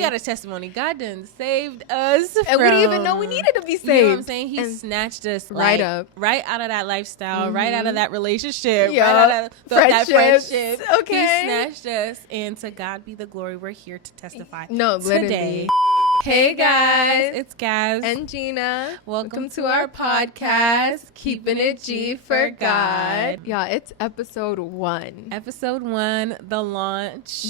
we got a testimony. God done saved us. And we didn't even know we needed to be saved. You know what I'm saying? He snatched us right up. Right out of that lifestyle, right out of that relationship, Yep. right out of that friendship. Okay. He snatched us, and to God be the glory. We're here to testify literally. today. Hey guys, it's Gabs and Gina. Welcome to our podcast, Keeping It G for God. Yeah, it's episode 1. Episode 1, the launch.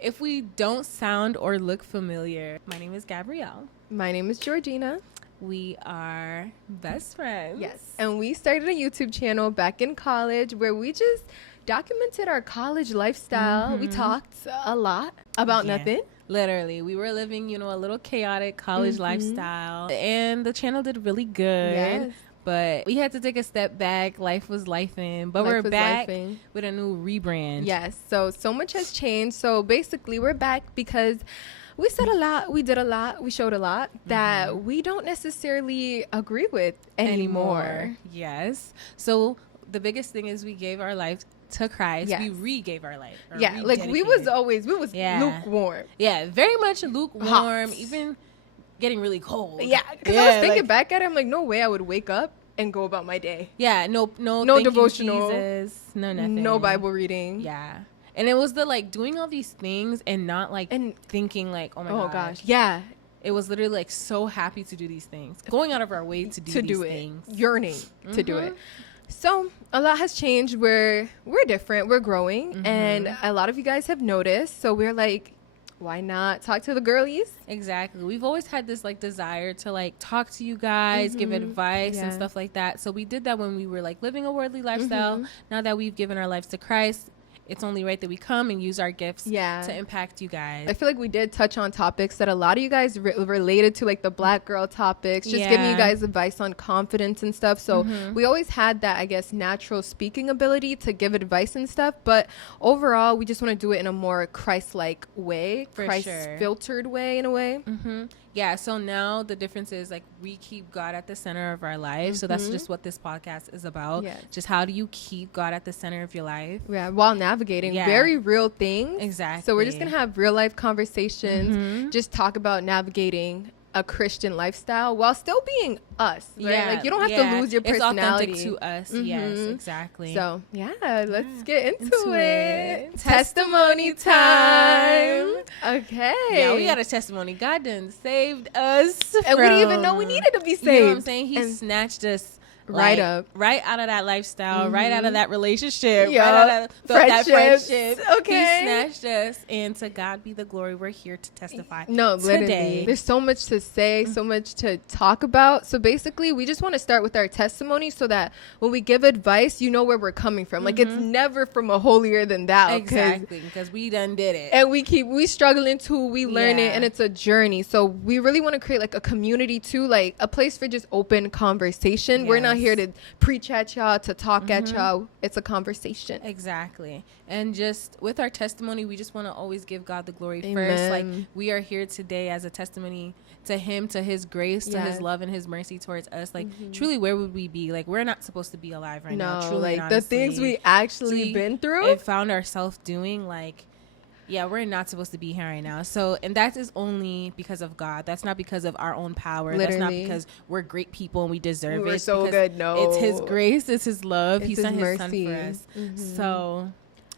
If If we don't sound or look familiar, my name is Gabrielle. My name is Georgina. We are best friends. Yes. And we started a YouTube channel back in college where we just documented our college lifestyle. We talked a lot about nothing. Literally, we were living, a little chaotic college lifestyle, and the channel did really good. Yes. But we had to take a step back. Life was lifing, but we're back with a new rebrand. Yes. So much has changed. So basically, we're back because we said a lot, we did a lot, we showed a lot that we don't necessarily agree with anymore. Yes. So the biggest thing is we gave our life to Christ. Yes. We re-gave our life. We was lukewarm. Yeah, very much lukewarm. Hot. Even getting really cold. Yeah, because I was thinking back at it, I'm like, no way I would wake up and go about my day. Yeah, no devotional, Jesus, no nothing, no Bible reading. Yeah, and it was the doing all these things and not thinking oh my gosh. Yeah. It was literally so happy to do these things, going out of our way to do these things, yearning to do it. So a lot has changed. We're different. We're growing, and a lot of you guys have noticed. So we're like, why not talk to the girlies? Exactly. We've always had this desire to talk to you guys, give advice and stuff like that. So we did that when we were living a worldly lifestyle. Now that we've given our lives to Christ, it's only right that we come and use our gifts to impact you guys. I feel like we did touch on topics that a lot of you guys related to, the black girl topics, just giving you guys advice on confidence and stuff. So we always had that, I guess, natural speaking ability to give advice and stuff. But overall, we just want to do it in a more Christ-like way, Christ-filtered way in a way. Yeah, so now the difference is we keep God at the center of our life. So that's just what this podcast is about. Yeah. Just how do you keep God at the center of your life? Yeah, while navigating very real things. Exactly. So we're just going to have real life conversations, just talk about navigating a Christian lifestyle while still being us, right? Yeah, you don't have to lose your personality. It's authentic to us. Yes, exactly. So let's get into it. Testimony time. Okay. Yeah, we got a testimony. God done saved us, and we didn't even know we needed to be saved. You know what I'm saying? He snatched us right out of that lifestyle, right out of that relationship, right out of that friendship. Okay. He snatched us, and to God be the glory. We're here to testify. Literally. There's so much to say, so much to talk about. So basically, we just want to start with our testimony so that when we give advice, you know where we're coming from. It's never from a holier than thou. Exactly, because we done did it. And we struggling too, we learn it, and it's a journey. So we really want to create a community too, a place for just open conversation. Yes. We're not here to preach at y'all, to talk at y'all. It's a conversation. Exactly. And just with our testimony, we just want to always give God the glory first. We are here today as a testimony to him, to his grace, to his love and his mercy towards us. Truly, where would we be? We're not supposed to be alive right now. Truly, the things we actually been through and found ourselves doing, we're not supposed to be here right now. So, and that is only because of God. That's not because of our own power. Literally. That's not because we're great people and we deserve it. We're so good. No. It's his grace. It's his love. He sent his son for us. So,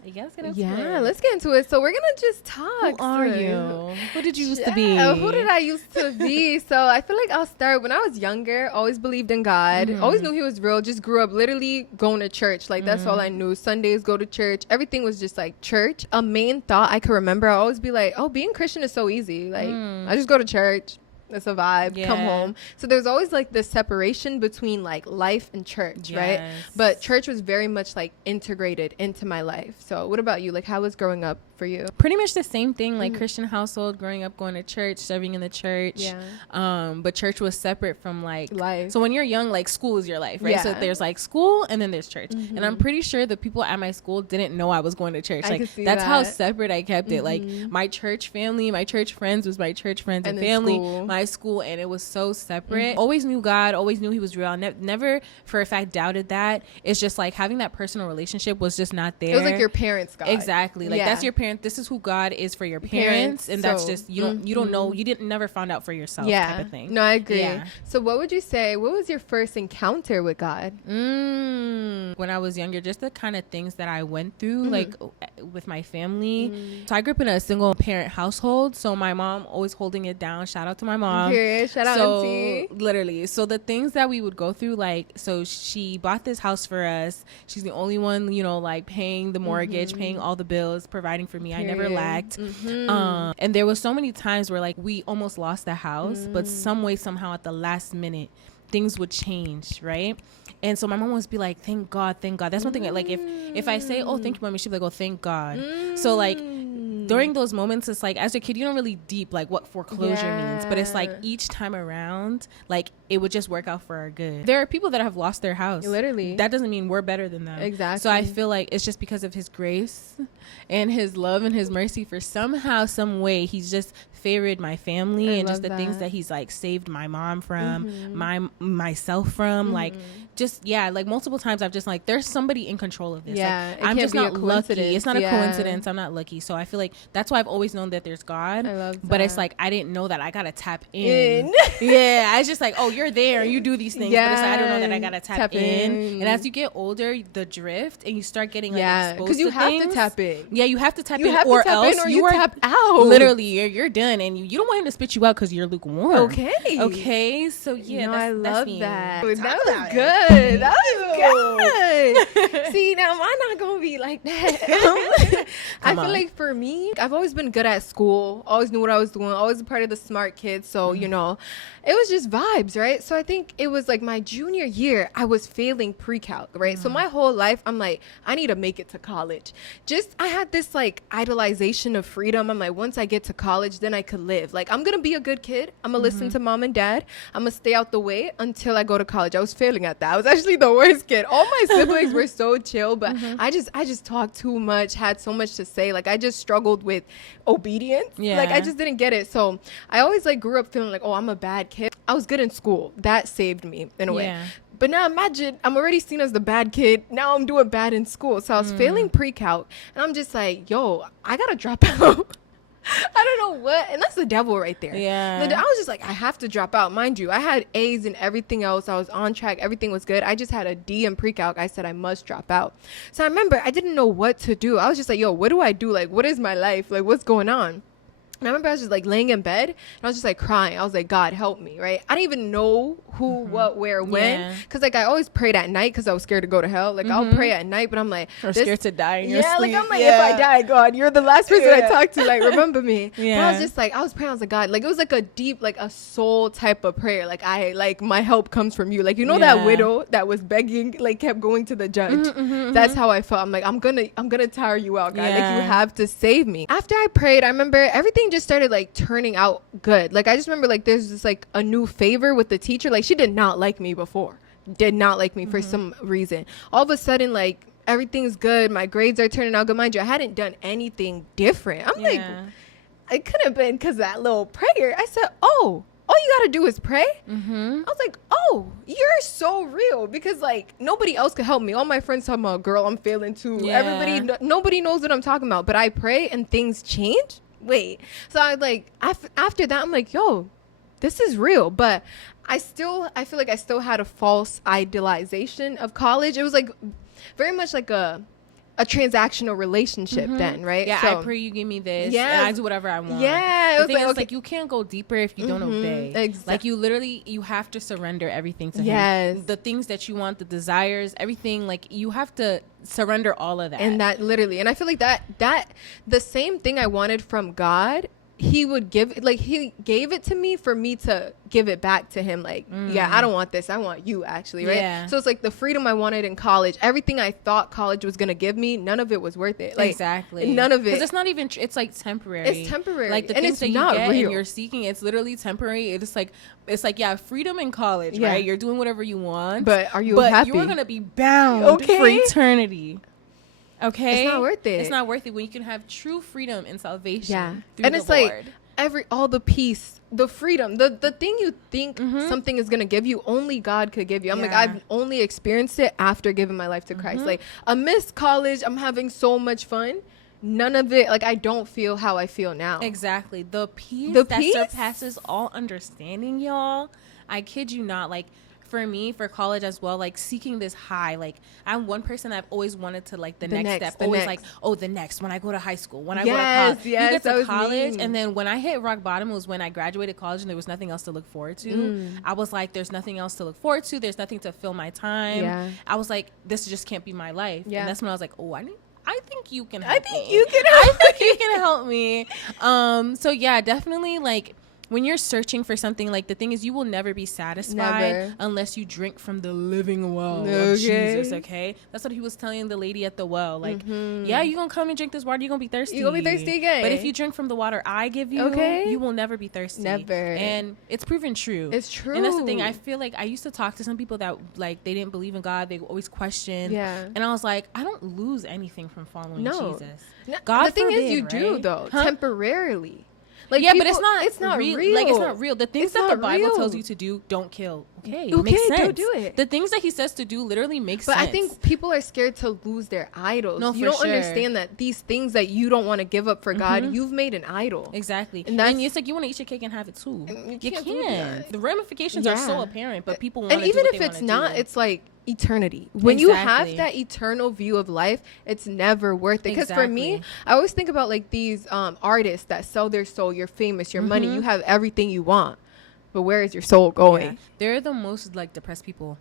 let's get into it. So we're going to just talk. Who are you? Who did you used to be? Who did I used to be? So I feel like I'll start. When I was younger, always believed in God. Always knew he was real. Just grew up literally going to church. That's all I knew. Sundays, go to church. Everything was just church. A main thought I could remember, I always be being Christian is so easy. I just go to church. It's a vibe. Come home. So there's always this separation between life and church, right? But church was very much integrated into my life. So what about you? How was growing up for you? Pretty much the same thing, Christian household, growing up, going to church, serving in the church. But church was separate from life. So when you're young, school is your life, right? So there's school and then there's church. And I'm pretty sure the people at my school didn't know I was going to church. That's how separate I kept it. My church family, my church friends was my church friends and family. My school, and it was so separate. Always knew God, always knew he was real. Never for a fact doubted that. It's just having that personal relationship was just not there. It was your parents' God. Exactly. That's your parents' parents, this is who God is for your parents, and that's just you don't know, you didn't never found out for yourself type of thing. No, I agree. So what would you say, what was your first encounter with God? When I was younger, just the kind of things that I went through, like with my family. So I grew up in a single parent household, so my mom always holding it down. Shout out to my mom. Shout out auntie. Literally, so the things that we would go through, like, so she bought this house for us. She's the only one, you know, like paying the mortgage, paying all the bills, providing for me. I never lacked. And there was so many times where like we almost lost the house, but some way, somehow at the last minute things would change, right? And so my mom would be like, thank God. That's one thing. Like if I say, oh, thank you, mommy, she'd be like, oh, thank God. So like during those moments, it's like as a kid you don't really deep like what foreclosure means, but it's like each time around, like it would just work out for our good. There are people that have lost their house. Literally. That doesn't mean we're better than them. Exactly. So I feel like it's just because of his grace and his love and his mercy, for somehow, some way, he's just favored my family and just the things that he's like saved my mom from, myself from, like just like multiple times I've just like, there's somebody in control of this. Like, I'm just not lucky. It's not a coincidence. I'm not lucky. So I feel like that's why I've always known that there's God. I love that. But it's like I didn't know that I gotta tap in. I was just like, oh, you're there, you do these things, but it's like I don't know that I gotta tap in. And as you get older, the drift, and you start getting like exposed because you to have things. To tap in. You have to tap in, have or to tap else in or you are tap out. Literally, you're done, and you don't want him to spit you out because you're lukewarm. Okay. So I love that. That was good. That was good. See, now I'm not gonna be like that. I feel like for me, I've always been good at school. Always knew what I was doing. Always a part of the smart kids. So you know, it was just vibes, right? So I think it was like my junior year, I was failing pre-calc, right? So my whole life, I'm like, I need to make it to college. I had this like idolization of freedom. I'm like, once I get to college, then I could live. Like, I'm going to be a good kid. I'm going to listen to mom and dad. I'm going to stay out the way until I go to college. I was failing at that. I was actually the worst kid. All my siblings were so chill, but I just talked too much, had so much to say. Like, I just struggled with obedience. Like, I just didn't get it. So I always like grew up feeling like, oh, I'm a bad kid. I was good in school. That saved me in a way. But now imagine, I'm already seen as the bad kid. Now I'm doing bad in school. So I was failing pre-calc. And I'm just like, yo, I got to drop out. I don't know what. And that's the devil right there. I was just like, I have to drop out. Mind you, I had A's and everything else. I was on track. Everything was good. I just had a D in pre-calc. I said I must drop out. So I remember I didn't know what to do. I was just like, yo, what do I do? Like, what is my life? Like, what's going on? And I remember I was just like laying in bed and I was just like crying. I was like, God, help me, right? I didn't even know who, what, where, when. Because like I always prayed at night because I was scared to go to hell. Like I'll pray at night, but I'm like, or scared to die in your sleep. Like I'm like, if I die, God, you're the last person I talk to. Like, remember me. But I was just like, I was praying. I was like, God, like it was like a deep, like a soul type of prayer. Like my help comes from you. Like, you know, that widow that was begging, like kept going to the judge. That's how I felt. I'm like, I'm gonna tire you out, God. Like you have to save me. After I prayed, I remember everything just started like turning out good. Like I just remember like there's this like a new favor with the teacher. Like she did not like me before, for some reason. All of a sudden, like everything's good, my grades are turning out good. Mind you, I hadn't done anything different. I'm like, it could have been because of that little prayer. I said, oh, all you gotta do is pray. I was like, oh, you're so real, because like nobody else could help me. All my friends talking about, girl, I'm failing too. Nobody knows what I'm talking about, but I pray and things change. Wait, so I like after that I'm like, yo, this is real. But I feel like I still had a false idealization of college. It was like very much like a transactional relationship then, right? So, I pray you give me this, and I do whatever I want. The thing is, like, you can't go deeper if you don't obey. Exactly. Like, you have to surrender everything to him. The things that you want, the desires, everything, like, you have to surrender all of that. And that literally, and I feel like that the same thing I wanted from God, he would give, like he gave it to me for me to give it back to him. Like, I don't want this, I want you, actually, right? So it's like the freedom I wanted in college, everything I thought college was gonna give me, none of it was worth it. Like, exactly, none of it, because it's not even it's like temporary. It's temporary, like the things that you get real. And you're seeking, it's literally temporary. It's like freedom in college, right? You're doing whatever you want, but are you happy? You're gonna be bound for eternity. Okay, it's not worth it. It's not worth it when you can have true freedom and salvation. Through and the it's Lord. Like all the peace, the freedom, the thing you think something is gonna give you, only God could give you. I'm like, I've only experienced it after giving my life to Christ. Like, I miss college. I'm having so much fun. none of it, like, I don't feel how I feel now. Exactly. The peace that surpasses all understanding, y'all. I kid you not. Like, for me, for college as well, like, seeking this high, like, I'm one person I've always wanted to, like, the next step. Always like, oh, the next, when I go to high school, when I go to college. You get to college, and then when I hit rock bottom was when I graduated college and there was nothing else to look forward to. I was like, there's nothing else to look forward to. There's nothing to fill my time. I was like, this just can't be my life. And that's when I was like, oh, I think you can help me. You can help me. So yeah, definitely, like, when you're searching for something, like, the thing is, you will never be satisfied unless you drink from the living well of Jesus, okay? That's what he was telling the lady at the well. Like, yeah, you're going to come and drink this water, you're going to be thirsty. You're going to be thirsty again. But if you drink from the water I give you, you will never be thirsty. Never. And it's proven true. It's true. And that's the thing. I feel like I used to talk to some people that, like, they didn't believe in God. They always questioned. And I was like, I don't lose anything from following Jesus. God the thing forbid, is, you do, though, temporarily. Like, yeah, people, but it's not real. Like, it's not real. The things that the Bible tells you to do, don't kill. Okay, makes sense. Don't do it. The things that he says to do literally makes sense. But I think people are scared to lose their idols. No, you don't understand that these things that you don't want to give up for God, you've made an idol. Exactly. And it's like, you want to eat your cake and have it too. You can't. The ramifications are so apparent, but people want to do what they want to do. And even if it's not, it's like eternity. When you have that eternal view of life, it's never worth it. Because for me, I always think about, like, these artists that sell their soul. You're famous, your money, you have everything you want, but where is your soul going? They're the most, like, depressed people.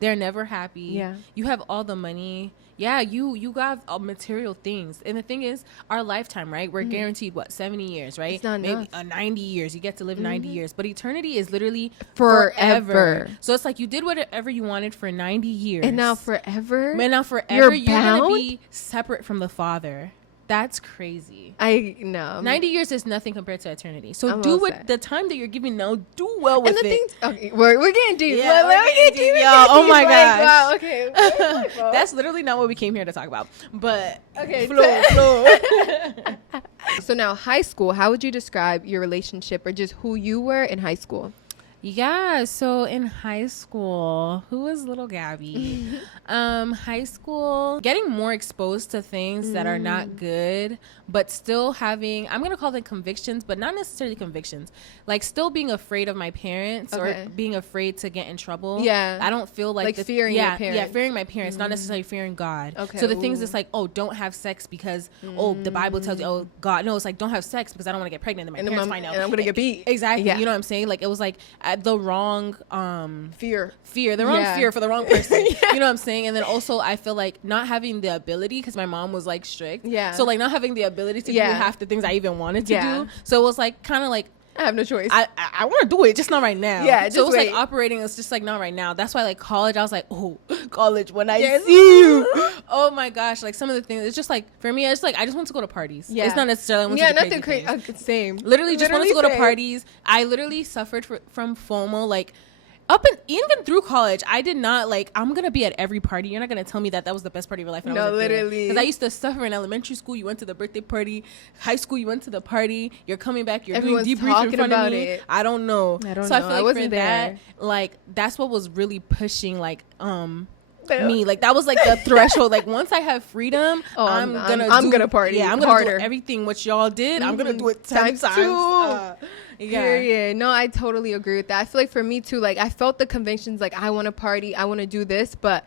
They're never happy. You have all the money. You got material things. And the thing is, our lifetime, right? We're guaranteed, 70 years, right? It's not maybe 90 years. You get to live 90 years. But eternity is literally forever. So it's like, you did whatever you wanted for 90 years. And now forever? You're going to be separate from the Father. That's crazy. I know. 90 years is nothing compared to eternity. So do what the time that you're giving now, do well with it. Okay, we're getting deep. Yeah, we're getting deep, y'all. Oh my gosh. Wow, okay. That's literally not what we came here to talk about. But okay, flow. So now, high school, how would you describe your relationship or just who you were in high school? Yeah, so in high school, who was little Gabby? High school, getting more exposed to things that are not good, but still having, I'm going to call them convictions, but not necessarily convictions. Like, still being afraid of my parents or being afraid to get in trouble. Yeah. I don't feel like fearing your parents. Yeah, fearing my parents, not necessarily fearing God. Okay. So the things is like, oh, don't have sex because, the Bible tells you, oh, God. No, it's like, don't have sex because I don't want to get pregnant and my parents find out. And I'm going to get beat. Exactly. Yeah. You know what I'm saying? Like, it was like the wrong fear, the wrong fear for the wrong person. You know what I'm saying? And then also, I feel like not having the ability, because my mom was, like, strict. So, like, not having the ability to do half the things I even wanted to do. So it was like, kind of like, I have no choice. I want to do it, just not right now. Yeah, so it was like operating. It's just like, not right now. That's why, like, college, I was like, oh, college, when I see you. Oh my gosh, like, some of the things. It's just like, for me, it's like, I just want to go to parties. Yeah, it's not necessarily. Nothing crazy. Same. Literally, just wanted to go to parties. I literally suffered from FOMO, like. Even through college, I did not, like, I'm going to be at every party. You're not going to tell me that was the best party of your life. No, literally. Because I used to suffer in elementary school. You went to the birthday party. High school, you went to the party. You're coming back. You're doing debrief in front of me. I don't know. I feel like I wasn't there. Like, that's what was really pushing, like, me. Like, that was, like, the threshold. Like, once I have freedom, I'm gonna party. Yeah, I'm gonna do everything what y'all did. I'm gonna do it 10 times. Yeah. No, I totally agree with that. I feel like for me too, like, I felt the convictions, like, I want to party, I want to do this, but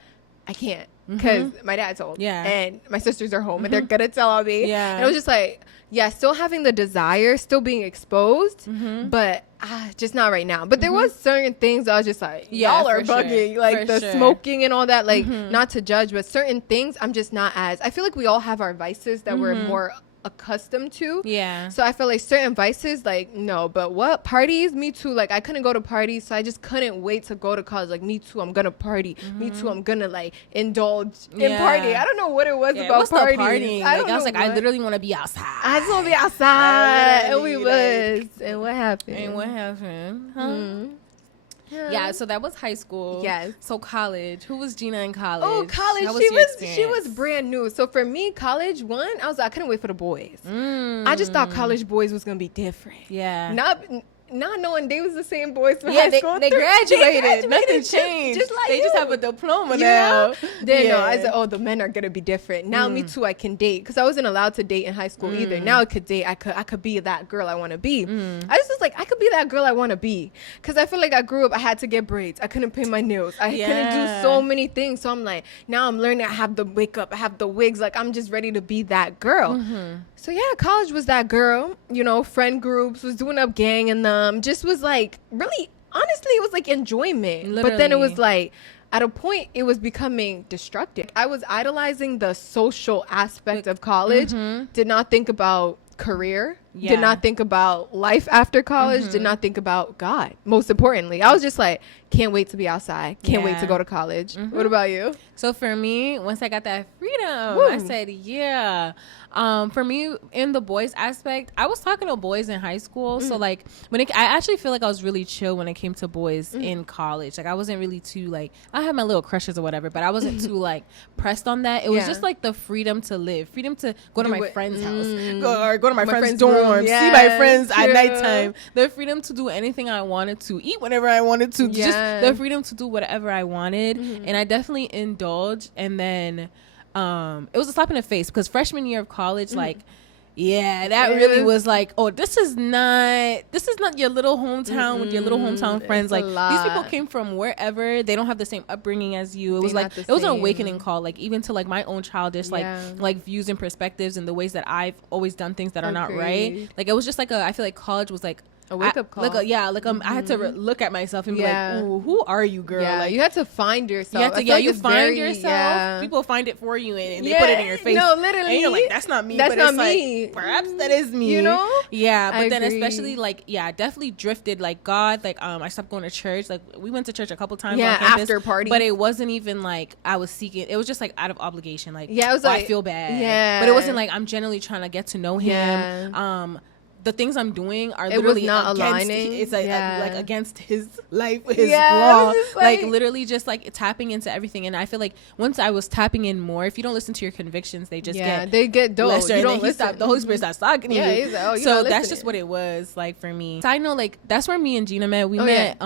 I can't because my dad's old and my sisters are home and they're gonna tell on me. And it was just like, still having the desire, still being exposed, but just not right now. But there was certain things I was just like, y'all are bugging, like the smoking and all that, like, not to judge, but certain things I'm just not as, I feel like we all have our vices that we're more accustomed to. So I feel like certain vices, like, no, but what parties, me too. Like, I couldn't go to parties, so I just couldn't wait to go to college. Like, me too, I'm gonna party. Me too, I'm gonna, like, indulge in party. I don't know what it was about partying. I was like, I literally want to be outside. I just want to be outside. And we was. And what happened? Yeah, so that was high school. Yes. So college. Who was Gina in college? Oh, college. She was brand new. So for me, college I couldn't wait for the boys. I just thought college boys was gonna be different. Yeah. not knowing they was the same boys from high school. They graduated. Nothing changed. Just like they you. just have a diploma now. No, I said, oh, the men are gonna be different. Now me too, I can date, because I wasn't allowed to date in high school either. Now I could date. I could be that girl I want to be. I just was like, I could be that girl I want to be, because I feel like I grew up, I had to get braids. I couldn't paint my nails. I couldn't do so many things. So I'm like, now I'm learning. I have the makeup. I have the wigs. Like, I'm just ready to be that girl. So yeah, college was that girl. You know, friend groups, was doing up gang in them. Just was like, really, honestly, it was like enjoyment. Literally. But then it was like, at a point, it was becoming destructive. I was idolizing the social aspect of college. Did not think about career. Did not think about life after college. Did not think about God. Most importantly, I was just like, can't wait to be outside. Can't wait to go to college. What about you? So for me, once I got that freedom, I said, yeah. For me, in the boys aspect, I was talking to boys in high school. So like I actually feel like I was really chill when it came to boys in college. Like I wasn't really too like, I had my little crushes or whatever, but I wasn't too like pressed on that. It was just like the freedom to live, freedom to go to my friend's house, go to my friend's dorm, see my friends at nighttime, the freedom to do anything I wanted to, eat whenever I wanted to, just the freedom to do whatever I wanted. And I definitely indulged. And then it was a slap in the face, because freshman year of college, like, that really was like, oh, this is not your little hometown with your little hometown friends. Like, these people came from wherever. They don't have the same upbringing as you. It was like, it was an awakening call, like, even to like my own childish like views and perspectives and the ways that I've always done things that are not right. Like, it was just like I feel like college was like a wake-up call. I had to look at myself and be like, ooh, who are you, girl? Like, you had to find yourself. You find yourself. People find it for you, and they put it in your face. No, literally. And you're like, that's not me. That's but not me. Like, perhaps that is me. You know? Yeah, but I then agree. especially like, I definitely drifted. Like God, like I stopped going to church. Like we went to church a couple times. Yeah, on campus, after party. But it wasn't even like I was seeking. It was just like out of obligation. Like, it was like, I feel bad. Yeah, but it wasn't like I'm genuinely trying to get to know him. Yeah. The things I'm doing are it literally was not against, aligning. It's like against his life, his law. Like literally just like tapping into everything. And I feel like once I was tapping in more, if you don't listen to your convictions, they just get dull. lesser. You don't listen. The Holy Spirit starts talking to you. He's like, so that's just what it was like for me. Side note, like that's where me and Gina met. We met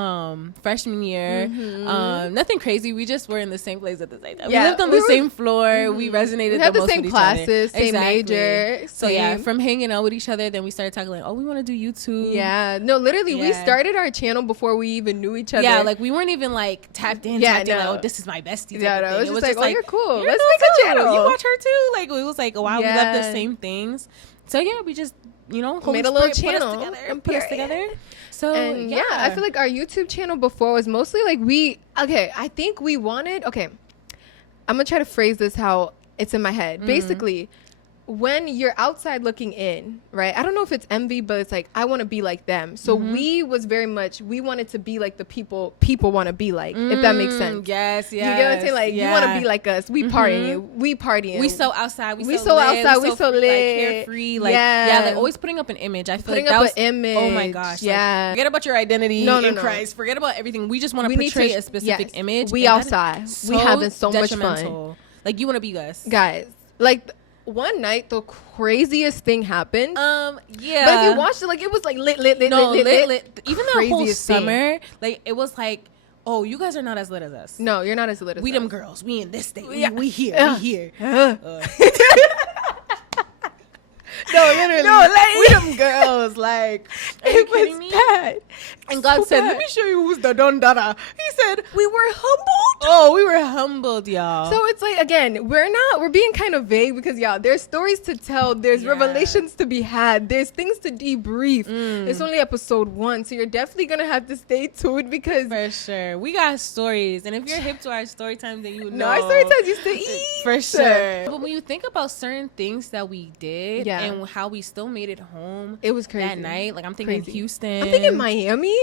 freshman year. Nothing crazy. We just were in the same place at the same time. We lived on the same floor. We resonated. We had the most same with classes, each other. same major. So from hanging out with each other, then we started talking like, oh, we want to do YouTube. Yeah, no, literally, we started our channel before we even knew each other. Yeah, like we weren't even like tapped in, like, oh, this is my bestie. Yeah, it was just like, oh, you're cool. Let's make a channel. You watch her too. Like it was like, wow, we love the same things. So yeah, we just made a little channel and put us together. So and I feel like our YouTube channel before was mostly like I think we wanted. Okay, I'm gonna try to phrase this how it's in my head. Basically, when you're outside looking in, right? I don't know if it's envy, but it's like, I want to be like them. So we wanted to be like the people want to be like, if that makes sense. Yes. You get what I'm saying? Like, you want to be like us. We partying. We so outside. We so outside. We so lit. Like, carefree. Like, like always putting up an image. I feel like that was, image. Oh my gosh. Yeah. Like, forget about your identity in Christ. Forget about everything. We just want to portray a specific image. We outside. We having so much fun. Like, you want to be us. Guys, like, one night the craziest thing happened. But if you watched it, like it was like lit. Even the whole summer, like it was like, oh, you guys are not as lit as us. No, you're not as lit as us. We them girls. We in this state. We here. No, literally. No, like we them girls. Like, it was bad. And God said, "Let me show you who's the Don Dada." He said, "We were humbled." Oh, we were humbled, y'all. So it's like, again, we're being kind of vague because there's stories to tell, there's revelations to be had, there's things to debrief. It's only episode 1, so you're definitely gonna have to stay tuned because for sure we got stories, and if you're hip to our story times, then you would know. No, our story times used to eat for sure. But when you think about certain things that we did and how we still made it home, it was crazy that night. Like I'm thinking Houston, I'm thinking Miami.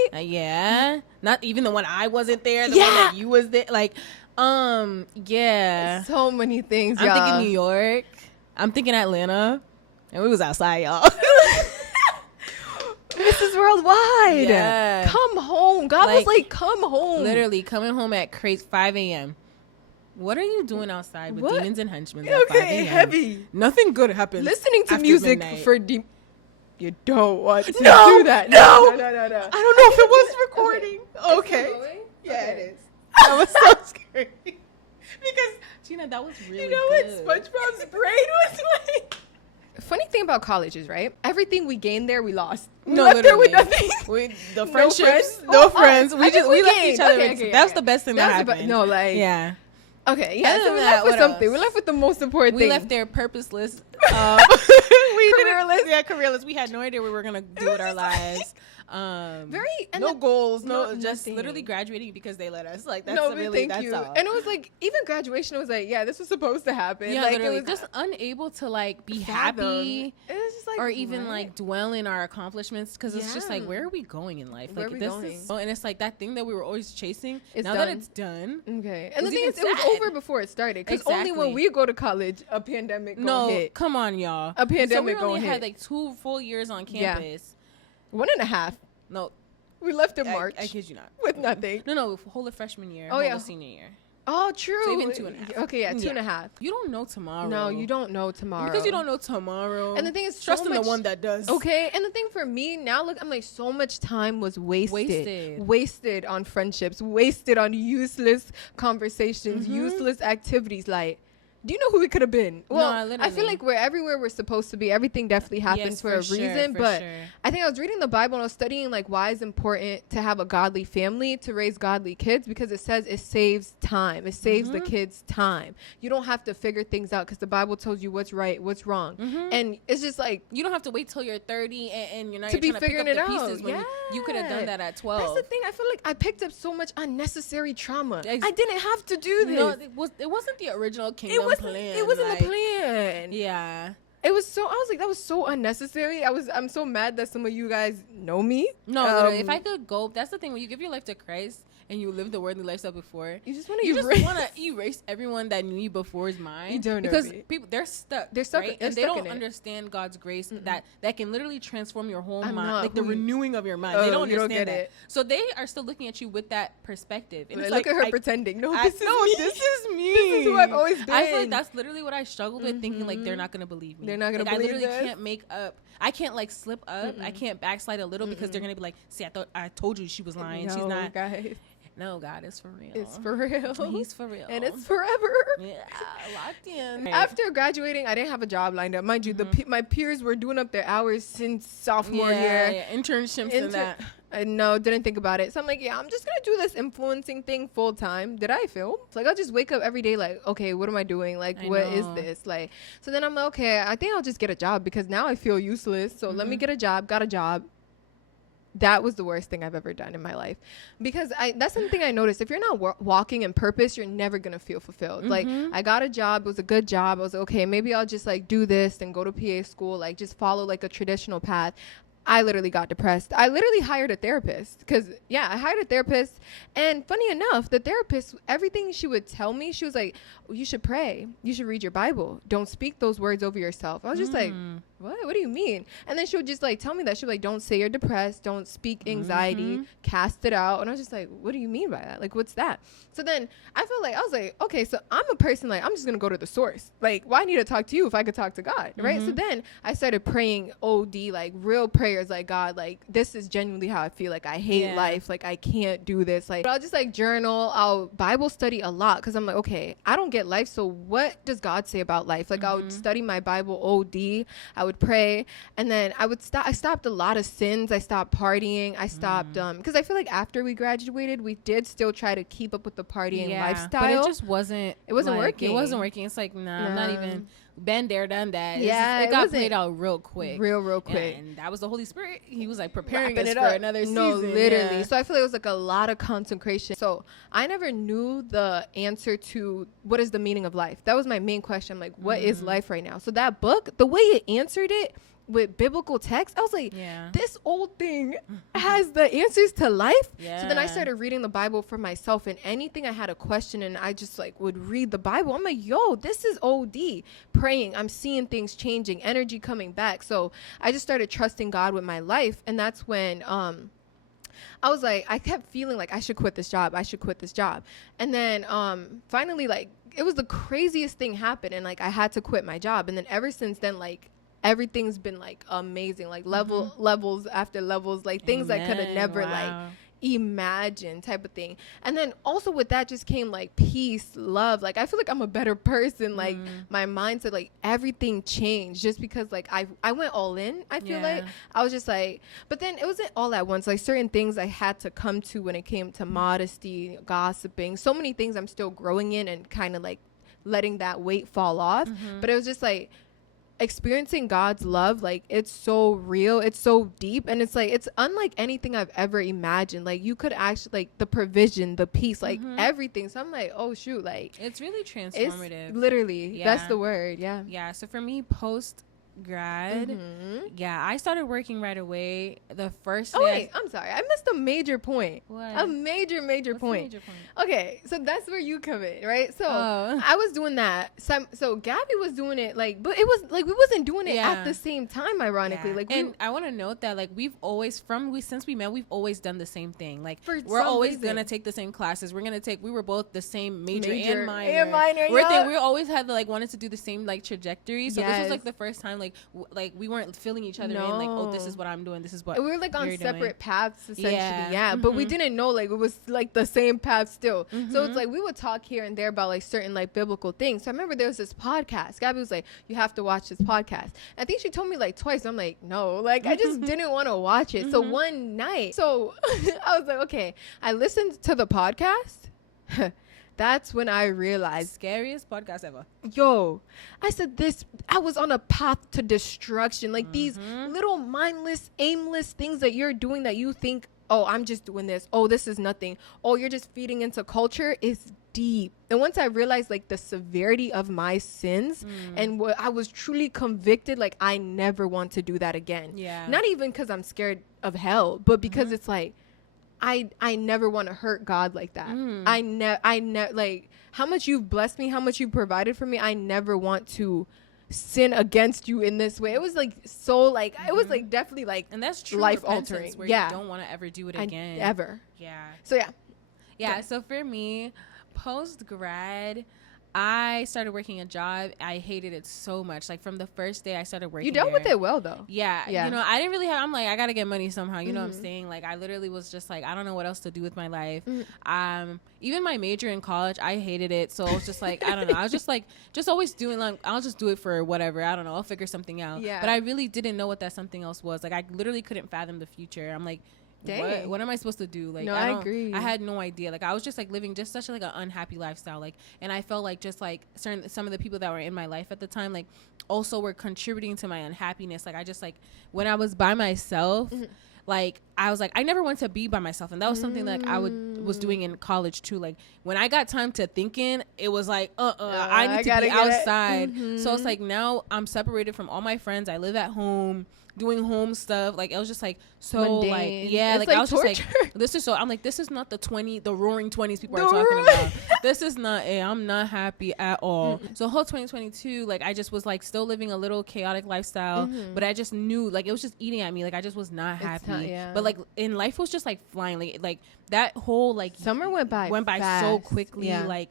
Not even the one I wasn't there, the one that you was there. Like, so many things. I'm thinking New York. I'm thinking Atlanta, and we was outside, y'all. Mrs. Worldwide. Yeah. Come home. God was like, come home. Literally coming home at 5 a.m. What are you doing outside with demons and henchmen at 5 a.m.? Heavy. Nothing good happens. Listening to music midnight. For You don't want to do that. No. I don't know if it was recording. Okay. Yeah, it is. That was so scary. Because, Gina, that was really good. What SpongeBob's brain was like? Funny thing about college is, right? Everything we gained there, we lost. No, left there with nothing. The friendships, no friends. We left each other. That was the best thing that happened. Yeah. Okay, yeah. So we left with something. We left with the most important thing. We left there purposeless. Careerless. Yeah, careerless. We had no idea what we were gonna do with our lives. No goals, just literally graduating because they let us. Like, that's all. And it was like, even graduation was like, yeah, this was supposed to happen. Yeah, like, literally, it was just unable to like be happy. It was just like, or even like dwell in our accomplishments, because it's just like, where are we going in life? Where like, are we this going? is, and it's like that thing that we were always chasing. Now that it's done, okay. And the thing is, it was over before it started, because only when we go to college, a pandemic hit. Come on, y'all. A pandemic so we only had like 2 full years on campus. 1.5. No, we left in March. I kid you not. With nothing. No, whole of freshman year. Senior year. Oh, true. So even 2.5. Okay, 2.5. You don't know tomorrow. No, you don't know tomorrow. Because you don't know tomorrow. And the thing is, trust in the one that does. Okay, and the thing for me now, look, I'm like, so much time was wasted on friendships, wasted on useless conversations, useless activities. Like, do you know who we could have been? Well, no, I feel like we're everywhere we're supposed to be. Everything definitely happens for a reason. But I think I was reading the Bible and I was studying like why it's important to have a godly family, to raise godly kids, because it says it saves time. It saves the kids time. You don't have to figure things out because the Bible tells you what's right, what's wrong. And it's just like, you don't have to wait till you're 30 and you're not trying to figuring it out. Pieces when you could have done that at 12. That's the thing. I feel like I picked up so much unnecessary trauma. I didn't have to do this. No, it wasn't the original kingdom plan. It wasn't the plan. Yeah. It was so, I was like, that was so unnecessary. I'm so mad that some of you guys know me. No, if I could go, that's the thing. When you give your life to Christ and you live the worldly lifestyle before, you just want to erase everyone that knew you before's mind. You don't know, because people, they're stuck, right? And they don't in understand God's grace that can literally transform your whole mind, like the renewing of your mind. They don't understand that. So they are still looking at you with that perspective. And look at her pretending. This is me. This is who I've always been. I feel like that's literally what I struggled with, thinking like they're not gonna believe me. They're not gonna believe me. I literally can't make up. I can't like slip up. I can't backslide a little because they're gonna be like, see, I told you she was lying. She's not. Guys. No, God, it's for real. It's for real. He's for real. And it's forever. Yeah, locked in. After graduating, I didn't have a job lined up. Mind you, my peers were doing up their hours since sophomore year. Yeah, internships and that. I know, didn't think about it. So I'm like, yeah, I'm just going to do this influencing thing full time. Did I film? It's like, I'll just wake up every day like, okay, what am I doing? Like, what is this? Like, so then I'm like, okay, I think I'll just get a job because now I feel useless. So let me get a job. Got a job. That was the worst thing I've ever done in my life, because that's something I noticed. If you're not walking in purpose, you're never going to feel fulfilled. Like, I got a job. It was a good job. I was like, okay, maybe I'll just like do this and go to PA school, like just follow like a traditional path. I literally got depressed. I literally hired a therapist because, I hired a therapist. And funny enough, the therapist, everything she would tell me, she was like, you should pray. You should read your Bible. Don't speak those words over yourself. I was just like, what do you mean? And then she would just like tell me that. She would like, don't say you're depressed. Don't speak anxiety. Cast it out. And I was just like, what do you mean by that? Like, what's that? So then I was like, okay, so I'm a person, like, I'm just going to go to the source. Like, why need to talk to you if I could talk to God? Right. So then I started praying OD, like real prayers, like, God, like, this is genuinely how I feel. Like, I hate life. Like, I can't do this. Like, I'll just like journal. I'll Bible study a lot because I'm like, okay, I don't get life. So what does God say about life? Like, I would study my Bible OD. I would pray. And then I would stop. I stopped a lot of sins. I stopped partying. I stopped, because I feel like after we graduated, we did still try to keep up with the partying lifestyle. But it just wasn't. It wasn't working. It wasn't working. It's like, nah, I'm not even. Been there, done that. Yeah, it got played out real quick. Real quick. And that was the Holy Spirit. He was like preparing us for another season. No, literally. Yeah. So I feel like it was like a lot of consecration. So I never knew the answer to what is the meaning of life. That was my main question. I'm like, what is life right now? So that book, the way it answered it with biblical text, I was like, this old thing has the answers to life. So then I started reading the Bible for myself, and anything I had a question and I just like would read the Bible. I'm like, yo, this is OD. Praying, I'm seeing things changing, energy coming back. So I just started trusting God with my life. And that's when I was like, I kept feeling like I should quit this job. And then finally, like, it was the craziest thing happened, and like I had to quit my job. And then ever since then, like, everything's been like amazing, like levels after levels, like things I could have never like imagine type of thing. And then also with that just came like peace, love. Like I feel like I'm a better person. Like my mindset, like everything changed just because like I went all in. I feel like I was just like, but then it wasn't all at once. Like certain things I had to come to when it came to modesty, gossiping, so many things I'm still growing in and kind of like letting that weight fall off. But it was just like experiencing God's love, like it's so real, it's so deep, and it's like it's unlike anything I've ever imagined. Like you could actually like the provision, the peace, like everything. So I'm like, oh shoot, like it's really transformative. It's literally that's the word. Yeah. So for me, post grad, I started working right away. The first day I'm sorry, I missed a major point. What? A major point. Major point? Okay, so that's where you come in, right? So I was doing that, so Gabby was doing it, like, but it was like we wasn't doing it at the same time, ironically. Like, and I want to note that like since we met, we've always done the same thing. Like we're always gonna take the same classes. We were both the same major and minor. We always had like wanted to do the same like trajectory. So this was like the first time like we weren't filling each other in, like, oh, this is what I'm doing, this is what we were like on separate paths essentially. But we didn't know like it was like the same path still. So it's like we would talk here and there about like certain like biblical things. So I remember there was this podcast. Gabby was like, you have to watch this podcast. I think she told me like twice. I'm like, no, like I just didn't want to watch it. So one night, I was like, okay, I listened to the podcast. That's when I realized, scariest podcast ever. Yo, I said I was on a path to destruction. Like these little mindless, aimless things that you're doing that you think, oh, I'm just doing this. Oh, this is nothing. Oh, you're just feeding into culture is deep. And once I realized like the severity of my sins and what I was truly convicted, like I never want to do that again. Yeah. Not even because I'm scared of hell, but because it's like, I never want to hurt God like that. I never like how much you've blessed me, how much you provided for me. I never want to sin against you in this way. It was like so like it was like definitely like, and that's true, life altering. Where you don't want to ever do it again. Ever. Yeah. So So for me, post grad, I started working a job. I hated it so much. Like from the first day I started working, you dealt with it well though. Yeah. You know, I didn't really have, I'm like, I got to get money somehow. You know what I'm saying? Like I literally was just like, I don't know what else to do with my life. Even my major in college, I hated it. So I was just like, I don't know. I was just like, just always doing like, I'll just do it for whatever. I don't know. I'll figure something out. Yeah. But I really didn't know what that something else was. Like I literally couldn't fathom the future. I'm like, what am I supposed to do? Like, no, I agree. I had no idea. Like, I was just like living just such like an unhappy lifestyle. Like, and I felt like just like some of the people that were in my life at the time, like, also were contributing to my unhappiness. Like, I just like when I was by myself, like I was like I never wanted to be by myself, and that was something that I was doing in college too. Like when I got time to thinking, it was like I need to be outside. So it's like now I'm separated from all my friends. I live at home doing home stuff. Like it was just like so mundane. Like like I was torture. Just like this is so I'm like this is not the roaring 20s people are talking about. This is not I'm not happy at all. So whole 2022, like I just was like still living a little chaotic lifestyle, but I just knew like it was just eating at me. Like I just was not happy. But like in life was just like flying. Like that whole like summer went by fast. So quickly. Like,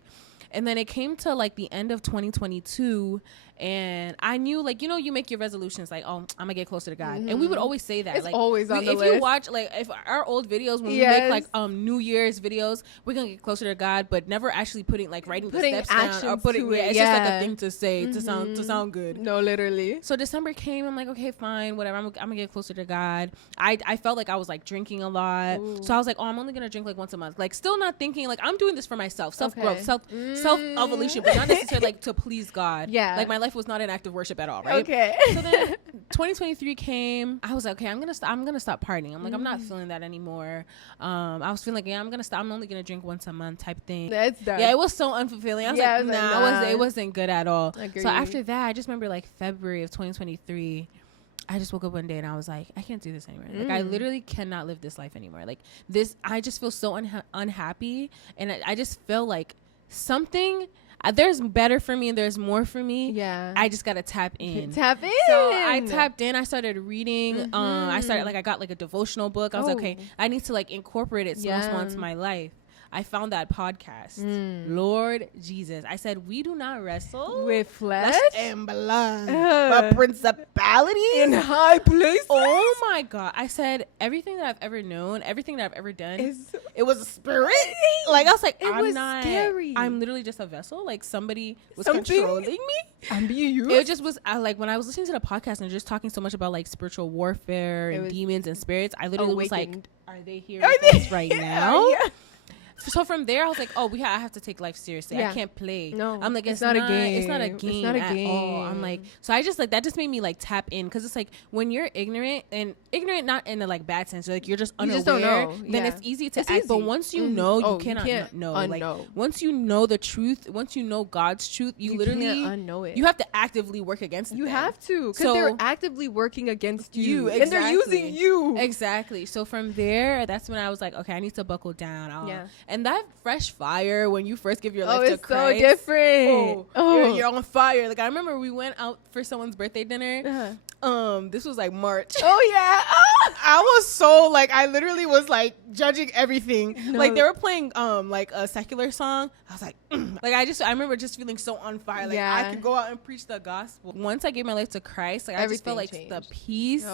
and then it came to like the end of 2022. And I knew, like, you know, you make your resolutions, like, oh, I'm gonna get closer to God. And we would always say that. It's like, always on the list. If you watch, like, if our old videos, when we make, like, New Year's videos, we're gonna get closer to God, but never actually writing the steps down or putting it. It's just like a thing to say to sound good. No, literally. So December came. I'm like, okay, fine, whatever. I'm gonna get closer to God. I felt like I was, like, drinking a lot. Ooh. So I was like, oh, I'm only gonna drink, like, once a month. Like, still not thinking, like, I'm doing this for myself. Self-growth, self-evolution, but not necessarily, like, to please God. Yeah. Like, my life was not an act of worship at all, right? Okay. So then 2023 came. I was like, okay, I'm gonna stop partying. I'm like, I'm not feeling that anymore. I was feeling like, I'm gonna stop. I'm only gonna drink once a month type thing. That's done. Yeah, it was so unfulfilling. I was like, nah, it wasn't good at all. Agreed. So after that, I just remember like February of 2023. I just woke up one day and I was like, I can't do this anymore. Like, I literally cannot live this life anymore. Like this, I just feel so unhappy, and I just feel like something. There's better for me and there's more for me. Yeah. I just got to tap in. Tap in. So I tapped in. I started reading. I got like a devotional book. I was like, okay, I need to like incorporate it once more into my life. I found that podcast. Lord Jesus. I said, we do not wrestle with flesh and blood, but principalities in high places. Oh my God. I said, everything that I've ever known, everything that I've ever done, it was a spirit. Like, I was like, I'm not scary. I'm literally just a vessel. Like, somebody was controlling me. I'm being used. It just was, like, when I was listening to the podcast and just talking so much about, like, spiritual warfare and demons and spirits, I literally was like, are they here with us right now? Yeah. So from there, I was like, oh, I have to take life seriously. I can't play. No, I'm like, it's not a game. It's not a game. It's not a game at all. I'm like, so I just like, that just made me like tap in. Cause it's like when you're ignorant not in a like bad sense, like you're just unaware, just don't know. Then it's easy to act. But once you know, you cannot know. Like once you know the truth, once you know God's truth, you literally can't unknow it. You have to actively work against it. You have to, because they're actively working against you. Exactly. And they're using you. Exactly. So from there, that's when I was like, okay, I need to buckle down. And that fresh fire when you first give your life to Christ. It's so different. You're on fire. Like, I remember we went out for someone's birthday dinner. This was like March. Oh yeah. I was so like, I literally was like judging everything. No. Like they were playing like a secular song. I was like, like I remember just feeling so on fire. Like I could go out and preach the gospel. Once I gave my life to Christ, like everything I just felt like changed. The peace.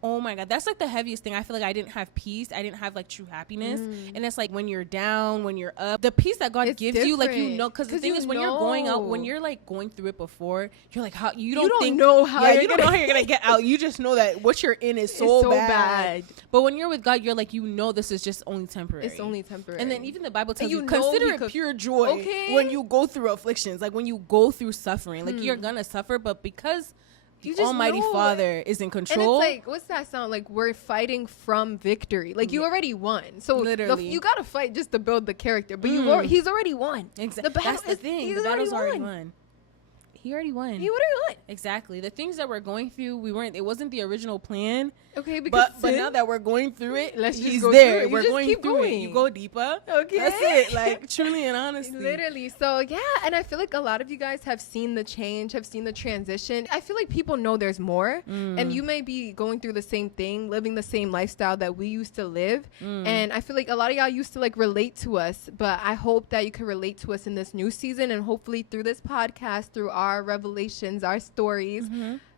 Oh my God, that's like the heaviest thing. I feel like I didn't have peace. I didn't have like true happiness. And it's like when you're down, when you're up, the peace that God gives you, like you know, because the thing is when you're going out, when you're like going through it before, you're like, how you don't know how you're gonna get out. You just know that what you're in is so bad. But when you're with God, you're like, you know, this is just only temporary. It's only temporary. And then even the Bible tells you consider it pure joy when you go through afflictions, like when you go through suffering, like you're gonna suffer, but because the Almighty Father is in control. And it's like, what's that sound? Like we're fighting from victory. Like you already won. So literally, you gotta fight just to build the character. But he's already won. Exactly. That's the thing. The battle's already won. He already won. Exactly. The things that we're going through, it wasn't the original plan. Okay, because but now that we're going through it, he's there. We're going through it. You go deeper. Okay. That's it. Like truly and honestly. Literally. So yeah, and I feel like a lot of you guys have seen the change, have seen the transition. I feel like people know there's more. And you may be going through the same thing, living the same lifestyle that we used to live. And I feel like a lot of y'all used to like relate to us, but I hope that you can relate to us in this new season, and hopefully through this podcast, through our revelations, our stories,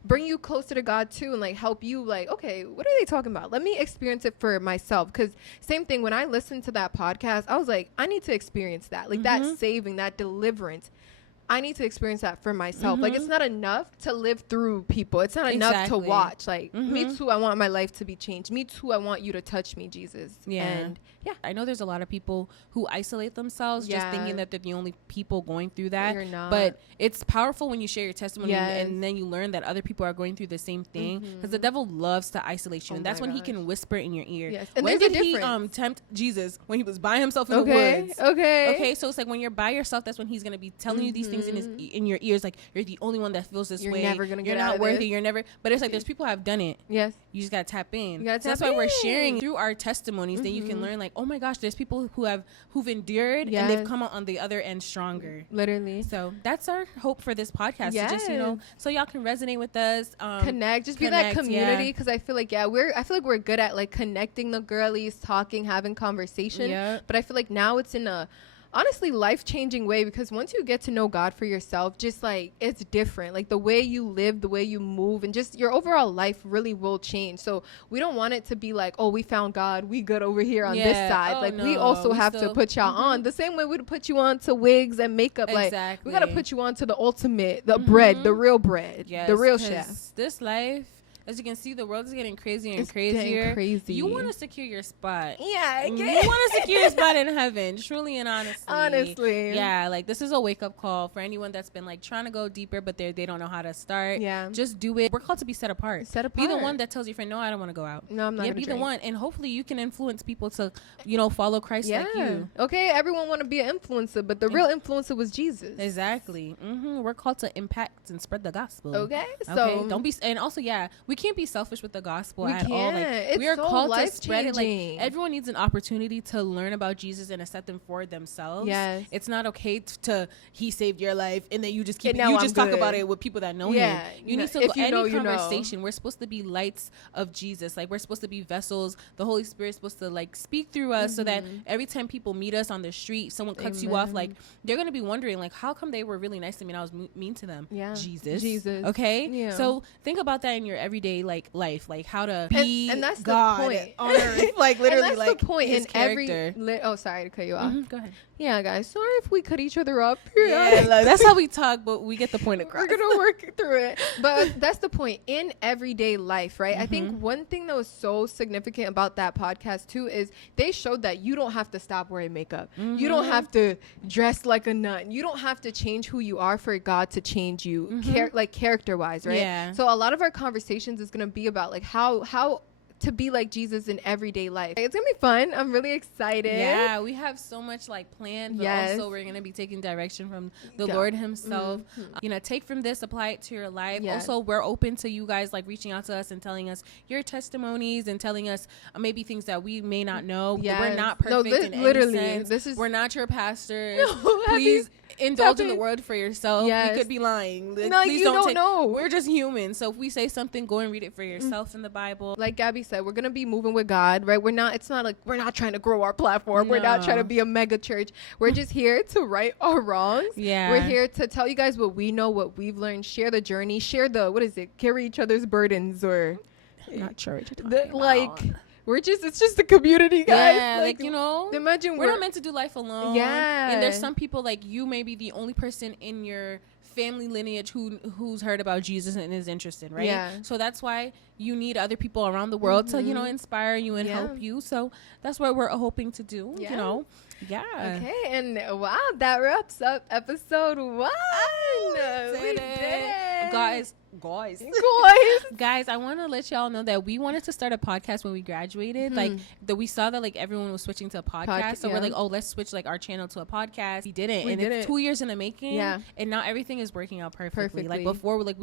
bring you closer to God too, and like help you like, okay, what are they talking about? Let me experience it for myself. Because same thing, when I listened to that podcast, I was like, I need to experience that, like that saving, that deliverance. I need to experience that for myself. Like, it's not enough to live through people. It's not enough to watch. Like, me too, I want my life to be changed. Me too, I want you to touch me, Jesus. Yeah. And I know there's a lot of people who isolate themselves just thinking that they're the only people going through that. You're not. But it's powerful when you share your testimony and then you learn that other people are going through the same thing. Because the devil loves to isolate you. And that's when he can whisper in your ear. Yes. And when did he tempt Jesus? When he was by himself in the woods. Okay, so it's like when you're by yourself, that's when he's going to be telling you these things in your ears, like you're the only one that feels this way. Never gonna you're get not out worthy. Of you're never. But it's like there's people who have done it. Yes, you just gotta tap in. That's why we're sharing through our testimonies that you can learn. Like, oh my gosh, there's people who've endured and they've come out on the other end stronger. Literally. So that's our hope for this podcast. Yes. To just so y'all can resonate with us, connect, just be that community. Because I feel like we're good at like connecting the girlies, talking, having conversation. Yep. But I feel like now it's in a honestly life-changing way, because once you get to know God for yourself, just like it's different. Like the way you live, the way you move, and just your overall life really will change. So we don't want it to be like, oh, we found God, we good over here on this side. We also have to put y'all on the same way we'd put you on to wigs and makeup. Exactly. Like we gotta put you on to the ultimate, the bread, the real bread, the real chef. This life, as you can see, the world is getting crazier and crazier. Crazy. You want to secure your spot. Yeah, you want to secure your spot in heaven, truly and honestly. Honestly. Yeah, like this is a wake-up call for anyone that's been like trying to go deeper, but they don't know how to start. Yeah. Just do it. We're called to be set apart. Be the one that tells your friend, no, I don't want to go out. No, I'm not. Be the one. And hopefully you can influence people to, follow Christ like you. Okay, everyone want to be an influencer, but the real influencer was Jesus. Exactly. We're called to impact and spread the gospel. Okay. So don't be, and also, we can't be selfish with the gospel at all. Like it's we are so called to spread it. Like everyone needs an opportunity to learn about Jesus and accept him for themselves. Yes. It's not okay to he saved your life and then you just keep you just talk about it with people that know him. You need to go any conversation. We're supposed to be lights of Jesus. Like we're supposed to be vessels. The Holy Spirit's supposed to like speak through us so that every time people meet us on the street, someone cuts you off, like they're gonna be wondering like, how come they were really nice to me and I was mean to them? Jesus. Okay. So think about that in your everyday like life, like how to be and that's God the point on earth. Like literally, and that's like the point his in character. Sorry to cut you off. Go ahead. Yeah, guys, sorry if we cut each other up. Yeah, like, that's how we talk, but we get the point across. We're gonna work through it. But that's the point in everyday life, right? I think one thing that was so significant about that podcast too is they showed that you don't have to stop wearing makeup. You don't have to dress like a nun. You don't have to change who you are for God to change you, like character wise, right? Yeah. So a lot of our conversations is gonna be about like how to be like Jesus in everyday life. It's gonna be fun. I'm really excited. Yeah, we have so much like planned, but also we're gonna be taking direction from the Lord himself. You know, take from this, apply it to your life. Also, we're open to you guys like reaching out to us and telling us your testimonies and telling us maybe things that we may not know. But we're not perfect in literally any sense. We're not your pastors. Please indulge in the word for yourself. We could be lying. No, please you don't know. We're just human. So if we say something, go and read it for yourself in the Bible. Like Gabby said, we're gonna be moving with God, right? It's not like we're not trying to grow our platform. We're not trying to be a mega church. We're just here to right our wrongs. We're here to tell you guys what we know, what we've learned, share the journey, share carry each other's burdens, or not church. It's just a community, guys. Yeah, like you know, imagine we're not meant to do life alone. Yeah, and there's some people like you may be the only person in your family lineage who's heard about Jesus and is interested, right? Yeah. So that's why you need other people around the world to, you know, inspire you and help you. So that's what we're hoping to do, you know. Yeah. Okay, and wow, that wraps up episode 1. We did it. Guys, I want to let y'all know that we wanted to start a podcast when we graduated. Like we saw that like everyone was switching to a podcast, so we're like, oh, let's switch like our channel to a podcast. We didn't, and it's 2 years in the making. Yeah, and now everything is working out perfectly. Like before, like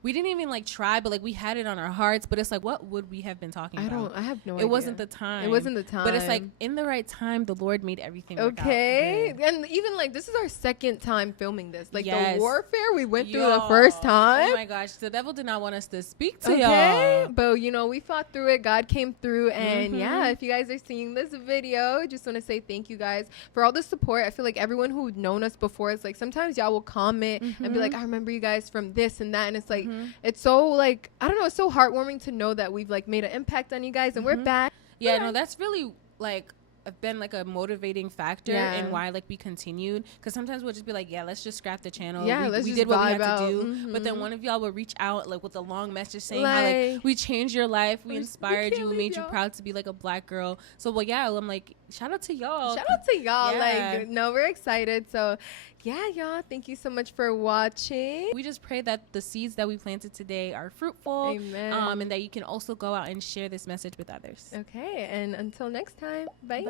we didn't even like try, but like we had it on our hearts. But it's like, what would we have been talking about? I have no idea. It wasn't the time. But it's like in the right time, the Lord made everything work out. And even like this is our second time filming this. Like the warfare we went through the first time. Oh my gosh, the devil did not want us to speak to y'all. But you know, we fought through it. God came through, and if you guys are seeing this video, just want to say thank you guys for all the support. I feel like everyone who'd known us before, it's like sometimes y'all will comment and be like, I remember you guys from this and that, and it's like it's so like I don't know, it's so heartwarming to know that we've like made an impact on you guys, and we're back. No, that's really like been like a motivating factor in why like we continued, because sometimes we'll just be like, let's just scrap the channel. We did what we had to do, but then one of y'all will reach out like with a long message saying how like we changed your life, we inspired you, we made you proud to be like a Black girl. So I'm like, shout out to y'all. Like no, we're excited. So y'all, thank you so much for watching. We just pray that the seeds that we planted today are fruitful. Amen. And that you can also go out and share this message with others. Okay, and until next time, bye.